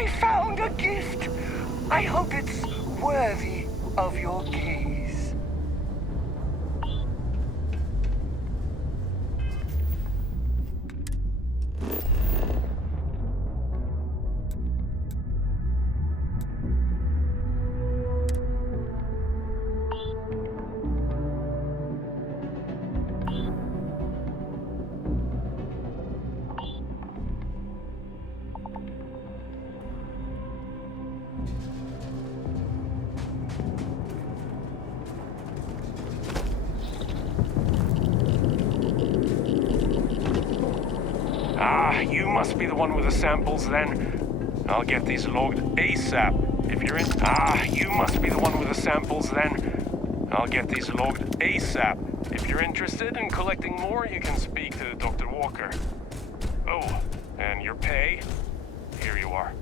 I found a gift. I hope it's worthy of your gaze. You must be the one with the samples then. I'll get these logged ASAP. If you're in... you must be the one with the samples then. I'll get these logged ASAP. If you're interested in collecting more, you can speak to Dr. Walker. Oh, and your pay? here you are.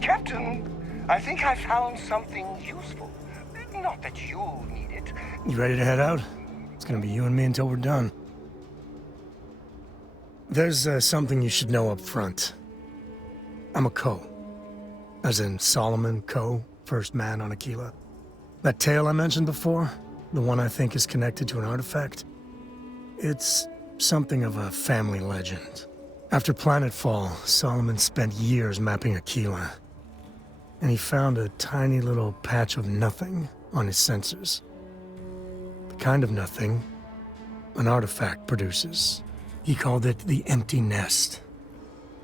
Captain, I think I found something useful. Not that you'll need it. You ready to head out? It's gonna be you and me until we're done. There's something you should know up front. I'm a Co. As in Solomon Co., first man on Aquila. That tale I mentioned before, the one I think is connected to an artifact, it's something of a family legend. After Planetfall, Solomon spent years mapping Aquila, and he found a tiny little patch of nothing on his sensors. The kind of nothing an artifact produces. He called it the Empty Nest.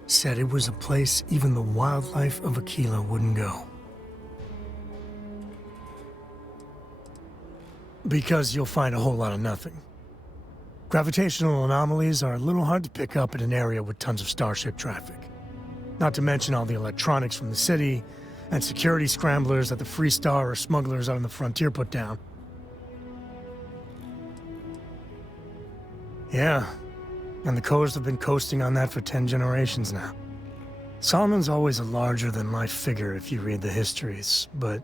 Said it was a place even the wildlife of Aquila wouldn't go. Because you'll find a whole lot of nothing. Gravitational anomalies are a little hard to pick up in an area with tons of starship traffic. Not to mention all the electronics from the city, and security scramblers that the Free Star or smugglers out on the frontier put down. Yeah, and the Coast have been coasting on that for 10 generations now. Solomon's always a larger-than-life figure if you read the histories, but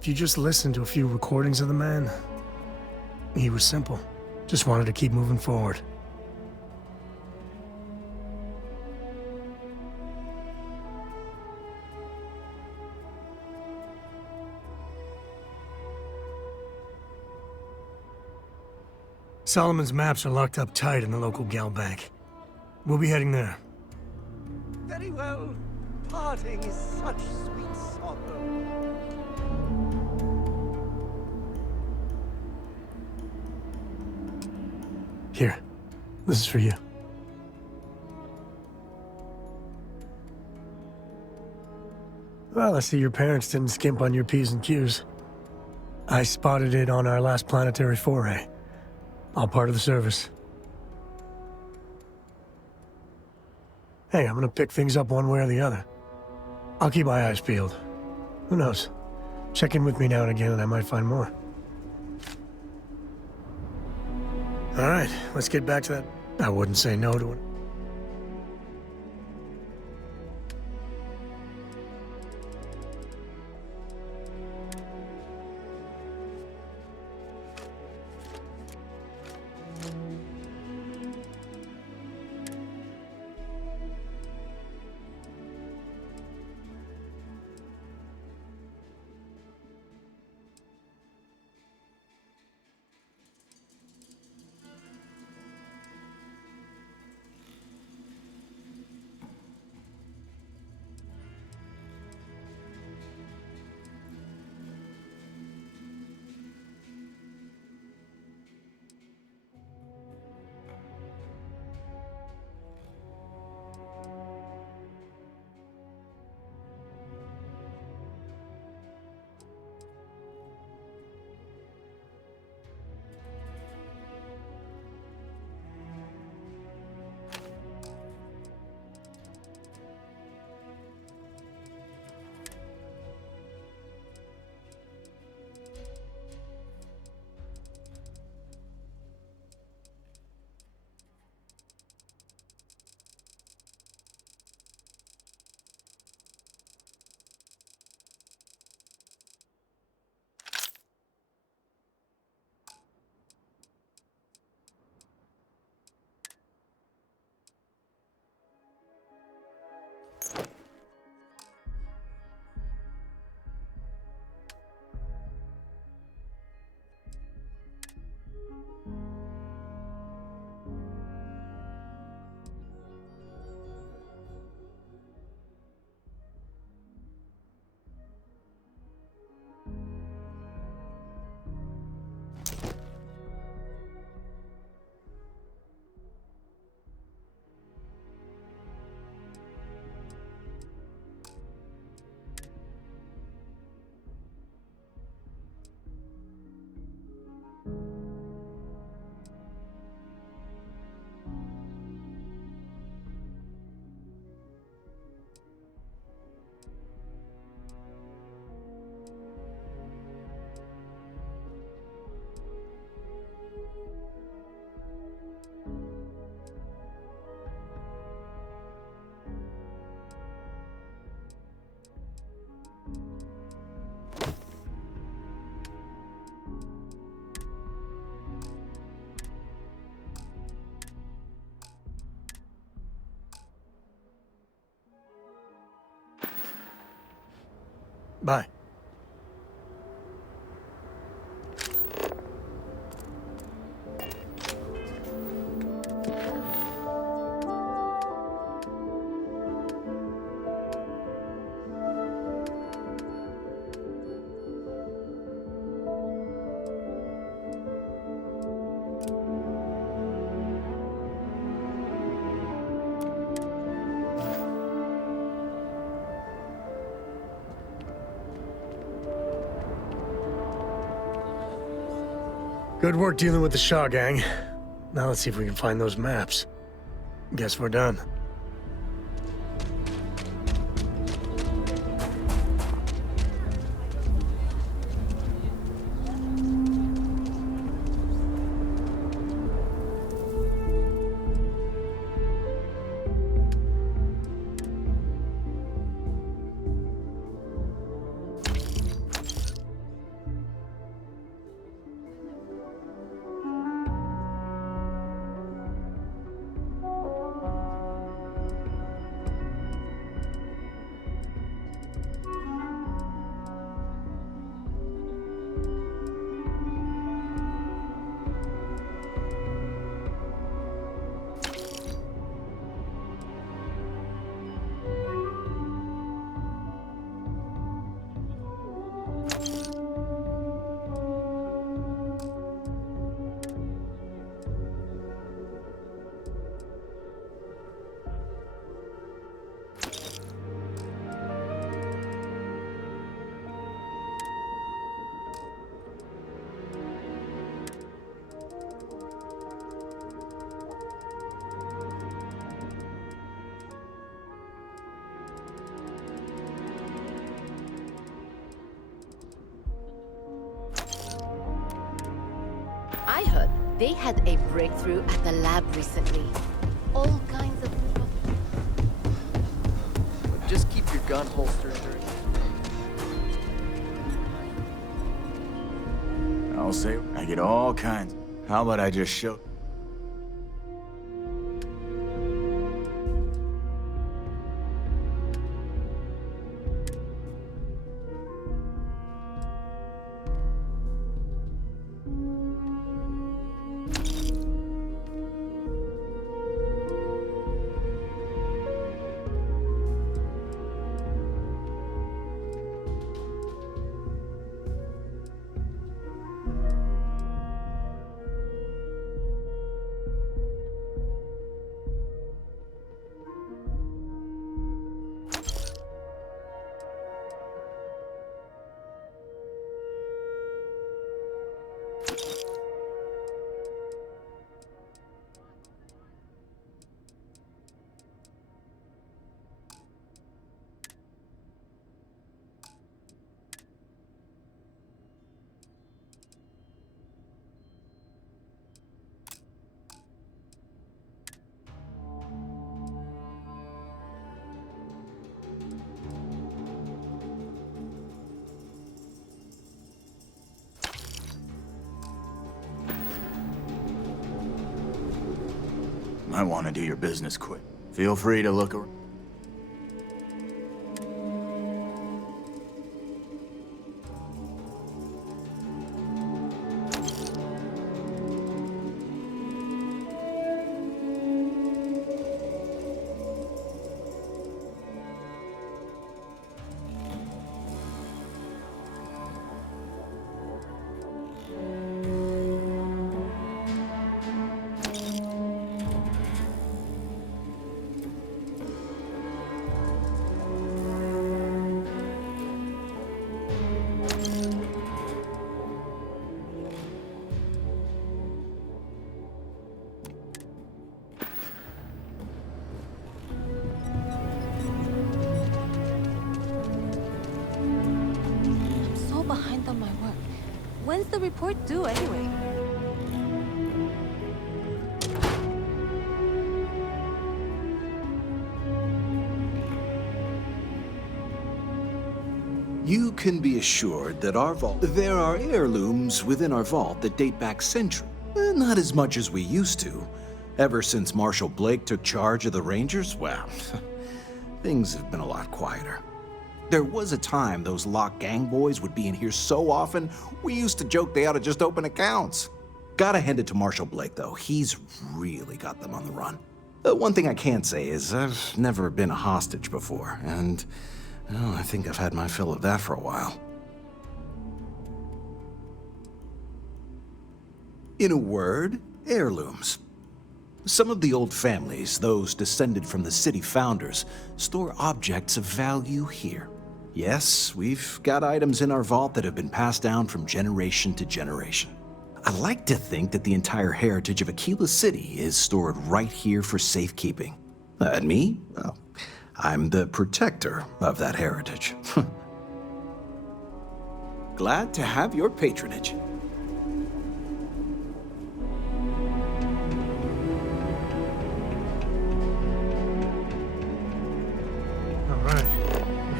if you just listen to a few recordings of the man, he was simple. Just wanted to keep moving forward. Solomon's maps are locked up tight in the local gal bank. We'll be heading there. Very well. Parting is such sweet sorrow. Here, this is for you. Well, I see your parents didn't skimp on your P's and Q's. I spotted it on our last planetary foray. All part of the service. Hey, I'm gonna pick things up one way or the other. I'll keep my eyes peeled. Who knows? Check in with me now and again and I might find more. All right, let's get back to that. I wouldn't say no to it. Bye. Good work dealing with the Shaw gang. Now let's see if we can find those maps. Guess we're done. I heard they had a breakthrough at the lab recently. All kinds of... Just keep your gun holstered. I'll say I get all kinds. How about I just show... I want to do your business quick. Feel free to look around. Behind on my work. When's the report due anyway? You can be assured that our vault... There are heirlooms within our vault that date back centuries. Not as much as we used to. Ever since Marshal Blake took charge of the Rangers, well, things have been a lot quieter. There was a time those Locke gang boys would be in here so often, we used to joke they ought to just open accounts. Gotta hand it to Marshal Blake, though. He's really got them on the run. One thing I can say is I've never been a hostage before, and well, I think I've had my fill of that for a while. In a word, heirlooms. Some of the old families, those descended from the city founders, store objects of value here. Yes, we've got items in our vault that have been passed down from generation to generation. I like to think that the entire heritage of Aquila City is stored right here for safekeeping. And me? Well, I'm the protector of that heritage. Glad to have your patronage.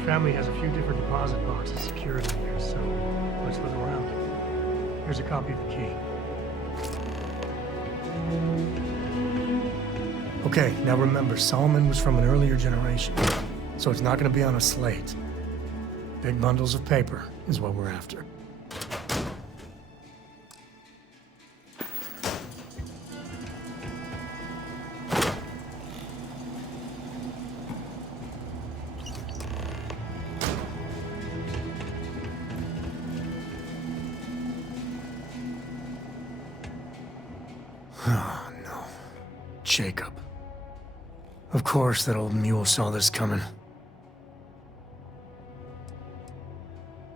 Family has a few different deposit boxes secured in here, so let's look around. Here's a copy of the key. Okay, now remember, Solomon was from an earlier generation, so it's not going to be on a slate. Big bundles of paper is what we're after. Oh, no. Jacob. Of course that old mule saw this coming.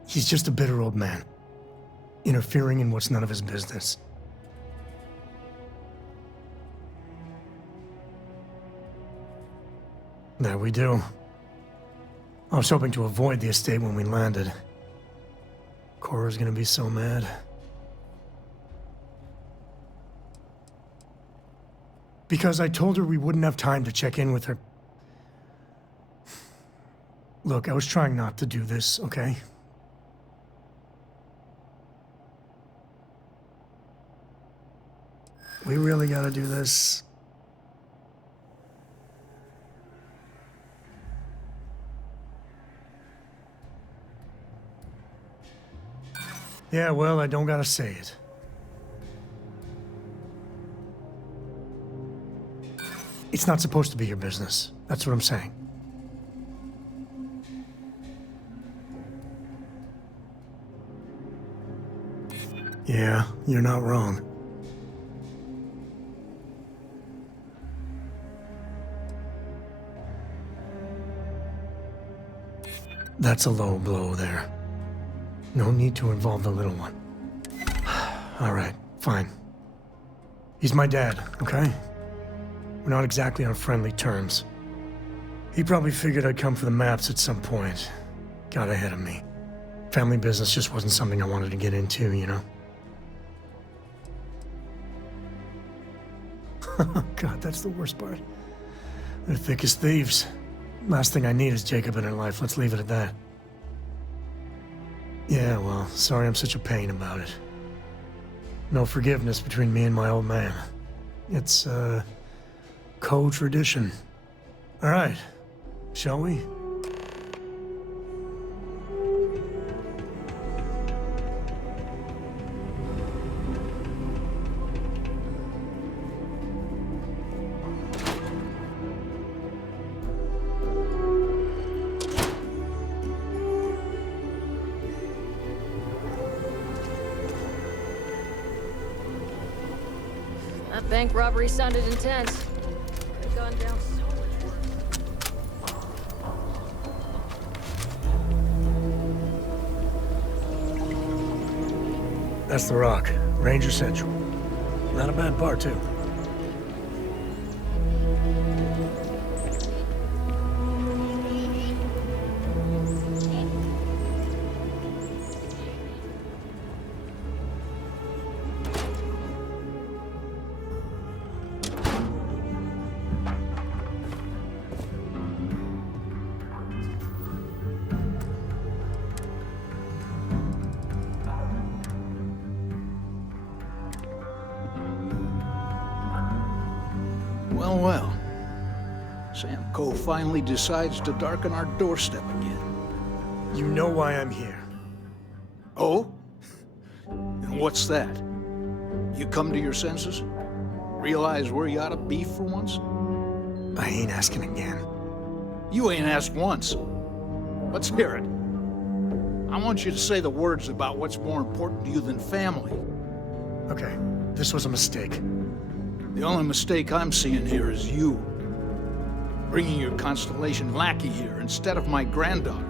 He's just a bitter old man, interfering in what's none of his business. There we do. I was hoping to avoid the estate when we landed. Cora's gonna be so mad. Because I told her we wouldn't have time to check in with her. Look, I was trying not to do this, okay? We really gotta do this. Yeah, well, I don't gotta say it. It's not supposed to be your business. That's what I'm saying. Yeah, you're not wrong. That's a low blow there. No need to involve the little one. All right, fine. He's my dad, okay? We're not exactly on friendly terms. He probably figured I'd come for the maps at some point. Got ahead of me. Family business just wasn't something I wanted to get into, you know? God, that's the worst part. They're thick as thieves. Last thing I need is Jacob in her life. Let's leave it at that. Yeah, well, sorry I'm such a pain about it. No forgiveness between me and my old man. It's, co-tradition. All right, shall we? That bank robbery sounded intense. Could have gone down so much worse. That's the Rock, Ranger Central. Not a bad part, too. Well, well. Sam Coe finally decides to darken our doorstep again. You know why I'm here. Oh? And what's that? You come to your senses? Realize where you ought to be for once? I ain't asking again. You ain't asked once. Let's hear it. I want you to say the words about what's more important to you than family. Okay, this was a mistake. The only mistake I'm seeing here is you. Bringing your Constellation lackey here instead of my granddaughter.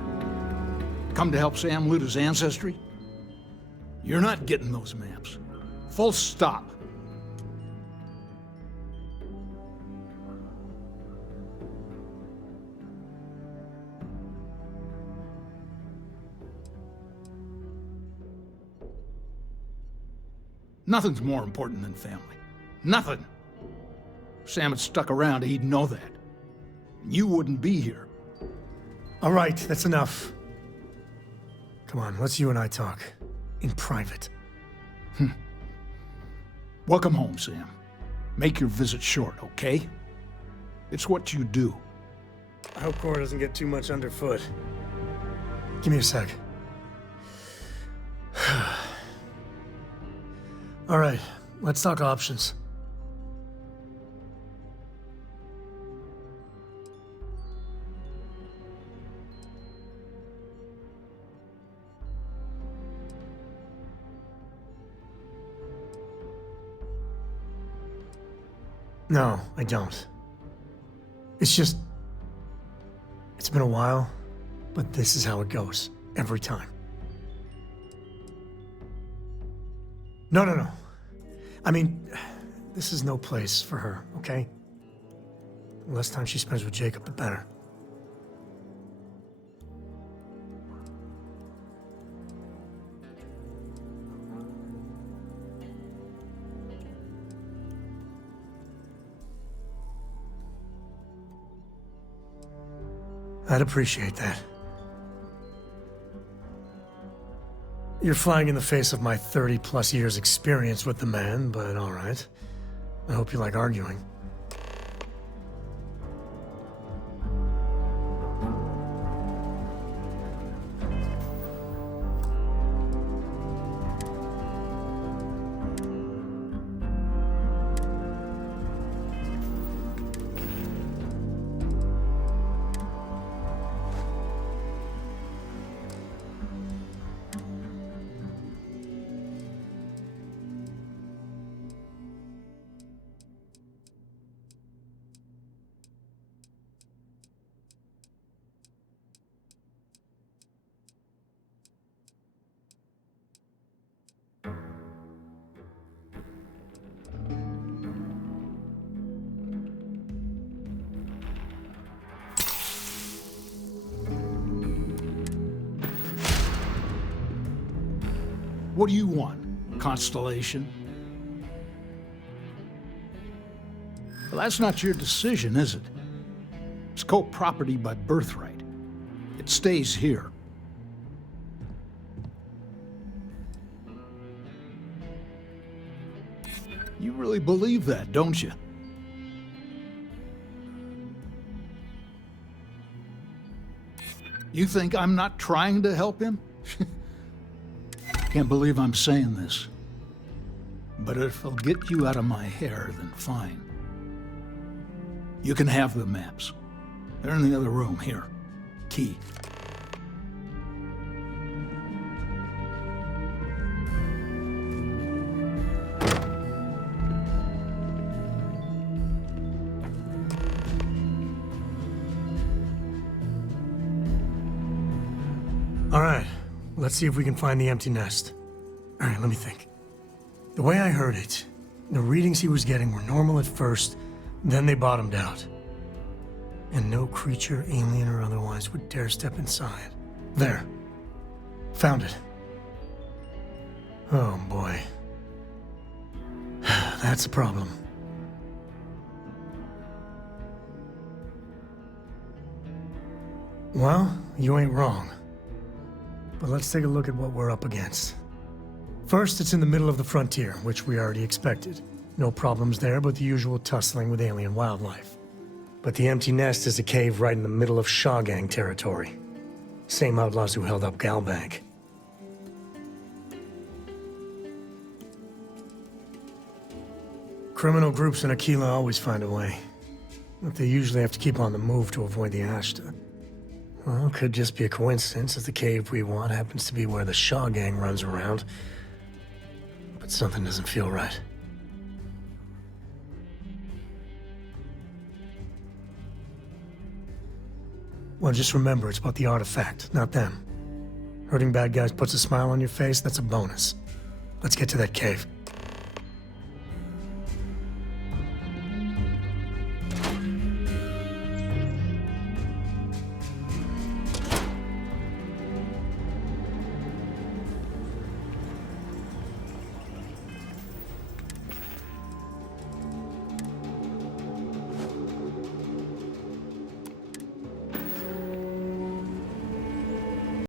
Come to help Sam loot his ancestry? You're not getting those maps. Full stop. Nothing's more important than family. Nothing. If Sam had stuck around, he'd know that. You wouldn't be here. All right, that's enough. Come on, let's you and I talk. In private. Welcome home, Sam. Make your visit short, okay? It's what you do. I hope Cor doesn't get too much underfoot. Give me a sec. All right, let's talk options. No, I don't. It's just... It's been a while, but this is how it goes. Every time. No. I mean, this is no place for her, okay? The less time she spends with Jacob, the better. I'd appreciate that. You're flying in the face of my 30-plus years experience with the man, but all right. I hope you like arguing. What do you want? Constellation? Well, that's not your decision, is it? It's co-property by birthright. It stays here. You really believe that, don't you? You think I'm not trying to help him? Can't believe I'm saying this. But if it'll get you out of my hair, then fine. You can have the maps. They're in the other room, here. Key. All right, let's see if we can find the empty nest. All right, let me think. The way I heard it, the readings he was getting were normal at first, then they bottomed out. And no creature, alien or otherwise, would dare step inside. There. Found it. Oh boy. That's a problem. Well, you ain't wrong. But let's take a look at what we're up against. First, it's in the middle of the frontier, which we already expected. No problems there, but the usual tussling with alien wildlife. But the empty nest is a cave right in the middle of Shawgang territory. Same outlaws who held up Galbank. Criminal groups in Aquila always find a way. But they usually have to keep on the move to avoid the Ashta. Well, it could just be a coincidence that the cave we want happens to be where the Shawgang runs around. But something doesn't feel right. Well, just remember, it's about the artifact, not them. Hurting bad guys puts a smile on your face, that's a bonus. Let's get to that cave.